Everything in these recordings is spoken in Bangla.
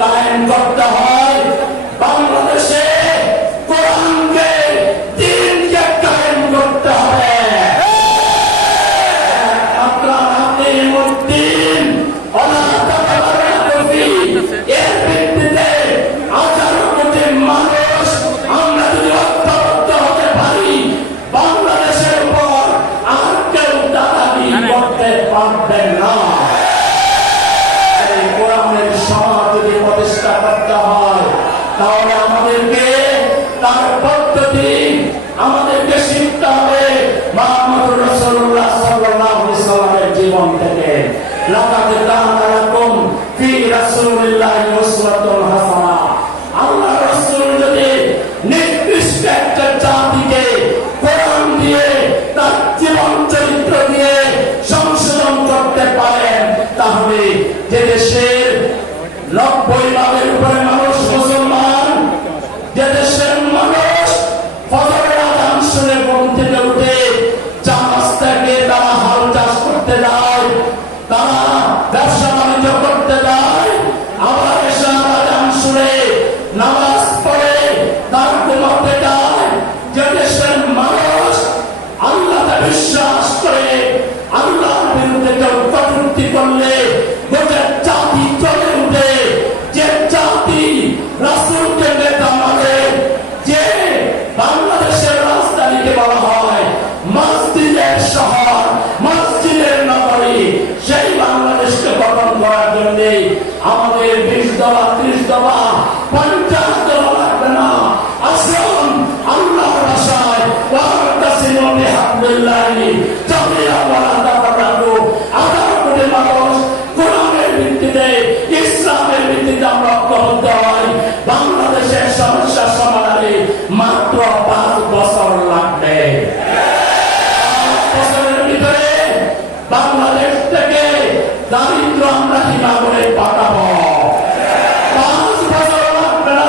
কায়েম করতে হয়। বাংলাদেশে কোরআনকে দিনকে কায়েম করতে হবে। এর ভিত্তিতে 18 কোটি মানুষ আমরা যদি ঐক্যবদ্ধ হতে পারি, বাংলাদেশের উপর আর কেউ দাদাগিরি করতে পারবে না। এই কোরআনের সমাজ যদি প্রতিষ্ঠা করতে হয়, তাহলে আমাদেরকে তার পদ্ধতি আমাদেরকে শিখতে হবে মুহাম্মদুর রাসূলুল্লাহ সাল্লাল্লাহু আলাইহি ওয়াসাল্লামের জীবন থেকে। লাকাদ কানা লাকুম ফি রাসূলিল্লাহি উসওয়াতুন হাসানাহ। আল্লাহ রাসূল যদি নির্দিষ্ট একটা জাতিকে কোরআন দিয়ে তার জীবন চরিত্র দিয়ে সংশোধন করতে পারেন, তাহলে যে দেশের 90% উপরে মানুষ মুসলমান, যে দেশের মানুষ ফজরের আযান শুনে ঘুম থেকে উঠে চা নাস্তাকে তারা হাল চাষ করতে যায়, তারা ব্যবসা বাণিজ্য করতে যায়, আবার এশার আযান শুনে নামাজ পড়ে তার ঘুমাতে যায়, যে দেশের মানুষ আল্লাহকে বিশ্বাস করে আল্লাহর বিরুদ্ধে কেউ কটূক্তি করলে গোটা জাতি চলে উঠে, যে জাতি রাসূলকে নেতা মানে, যে বাংলাদেশের রাজধানীকে বলা হয় মসজিদের শহর, মসজিদের নগরী, সেই বাংলাদেশকে গঠন করার জন্য আমাদের 20 দফা 30 দফা 50 দফা লাগবে না। আসুন আল্লাহর ভাষায় ওয়াতাসিমু বিহাবলিল্লাহি জামিআন ওয়া লা তাফাররাকু। 18 কোটি মানুষ কোরআনের ভিত্তিতে, ইসলামের ভিত্তিতে আমরা ঐক্যবদ্ধ হই। বাংলাদেশের সমস্যা সমাধানে মাত্র 5 বছর লাগবে। 5 বছরের ভিতরে বাংলাদেশ থেকে দারিদ্র আমরা কিভাবে পাঠাবো? 5 বছর লাগবে না,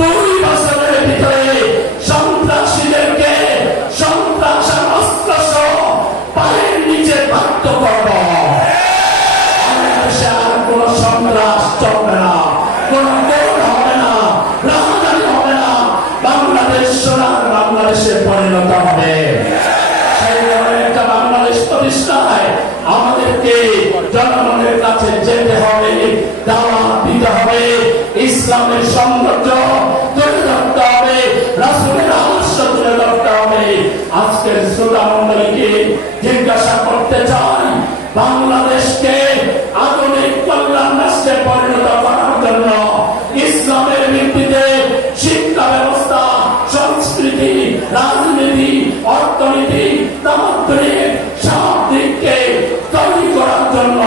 2 বছরের ভিতরে সন্ত্রাসীদেরকে সন্ত্রাসের অস্ত্র সহ পায়ের নিচে বাধ্য করবো। বাংলাদেশে আর কোন সন্ত্রাস চলবে না, কোন গোল হবে না, রাজধানী হবে না। বাংলাদেশ সোনার বাংলাদেশে পরিণত হবে। সেই ধরনের একটা বাংলাদেশ প্রতিষ্ঠায় আমাদেরকে জনগণের কাছে যেতে হবে, দাওয়াত দিতে হবে, ইসলামের সৌন্দর্য তুলে ধরতে হবে, রাসূলের আদর্শ তুলে ধরতে হবে। আজকের শ্রোতা মণ্ডলীকে জিজ্ঞাসা করতে চাই, বাংলাদেশকে আধুনিক কল্যাণ রাষ্ট্রে পরিণত করার জন্য ইসলামের ভিত্তিতে শিক্ষা ব্যবস্থা, সংস্কৃতি, রাজনীতি, অর্থনীতি, তামাদ্দুনিক সব দিককে তৈরি করার জন্য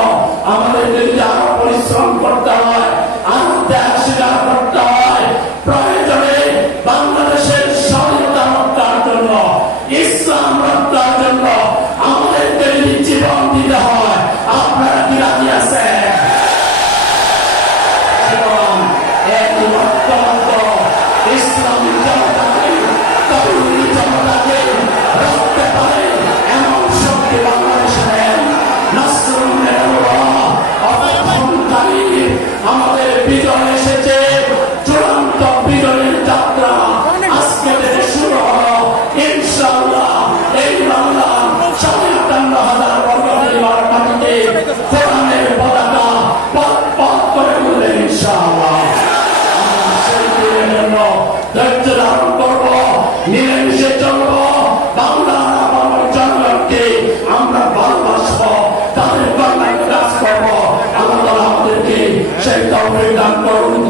আমাদেরকে যদি আরো পরিশ্রম করতে হয়, আরো ত্যাগ স্বীকার করতে হয়, প্রয়োজনে বাংলাদেশের স্বাধীনতা রক্ষার জন্য, ইসলাম রক্ষার জন্য আমাদেরকে যদি জীবন দিতে হয়, আপনারা কি রাজি আছেন? জীবন একটি ঐক্যবদ্ধ ইসলামী জনতাকে, তরুণী জনতাকে রাখতে পারে এমন শক্তি বাংলাদেশে নেন। নাসরুন মিনাল্লাহ, অবদানকারী আমাদের বিজয় এসেছে, চূড়ান্ত বিজয়ের যাত্রা আজকে থেকে শুরু হলো। ইনশাআল্লাহ এই বাংলা 57,000 বর্গ কিলোমিটার মাটিতে কোরআনের পতাকা পথ পথ করে উঠবে ইনশাআল্লাহ। সেই দিনের জন্য ধৈর্য ধারণ করবো, মিলেমিশে চলবো, বাংলার আমার জনগণকে আমরা ভালোবাসবো, তাদের কল্যাণে কাজ করবো। আল্লাহ আমাদেরকে সেই তৌফিক দান করুন।